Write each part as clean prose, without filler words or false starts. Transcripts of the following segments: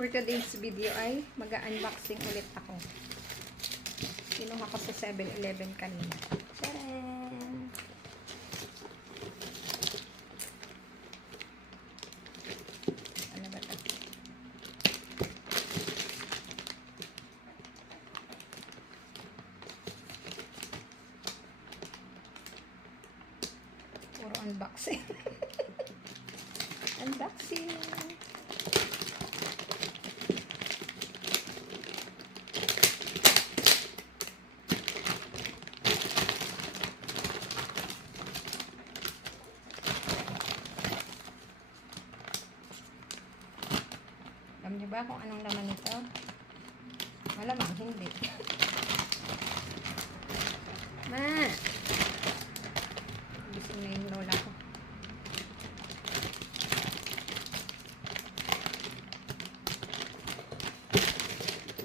For today's video ay mag-unboxing ulit ako. Kinuha ko sa 7-Eleven kanina. Tadaan! Ano ba ito? Puro unboxing. Unboxing! Alam niyo ba kung anong laman nito? Malamang hindi. Ma! Gising na yung lola ko.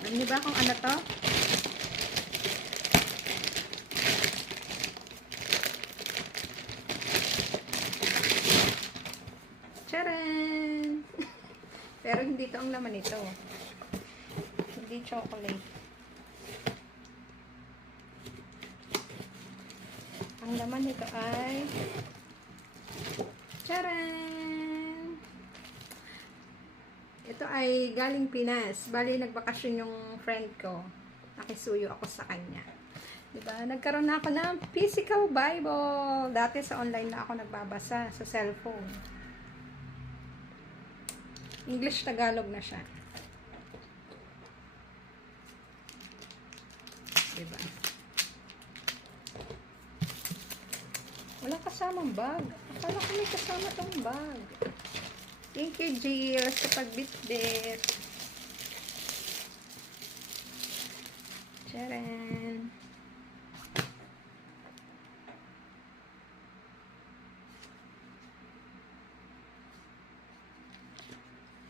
Alam niyo ba kung ano to? Charan! Pero hindi to ang laman nito. Hindi chocolate. Ang laman nito ay charan! Ito ay galing Pinas. Bali, nagbakasyon yung friend ko. Nakisuyo ako sa kanya. Diba? Nagkaroon na ako ng physical Bible. Dati sa online na ako nagbabasa sa cellphone. English Tagalog na siya. Diba? Wala kasamang bag. Akala ko may kasama tong bag. Thank you, Jill, sa pagbitbit. Charan!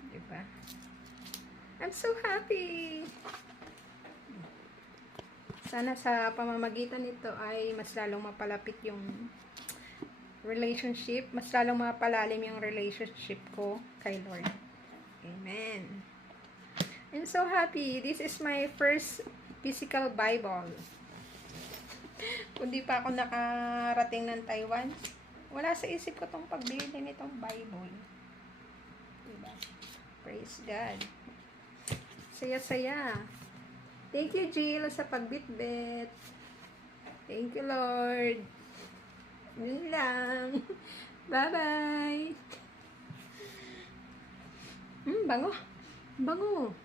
Diba? I'm so happy! Sana sa pamamagitan nito ay mas lalong mapalapit yung relationship, mas lalong mapalalim yung relationship ko kay Lord. Amen. I'm so happy. This is my first physical Bible. Kung di pa ako nakarating ng Taiwan, wala sa isip ko tong pagbili nitong Bible. Diba? Praise God. Saya-saya. Thank you, Jill, sa pagbitbit. Thank you, Lord. Yun lang. Bye-bye. Bango. Bango.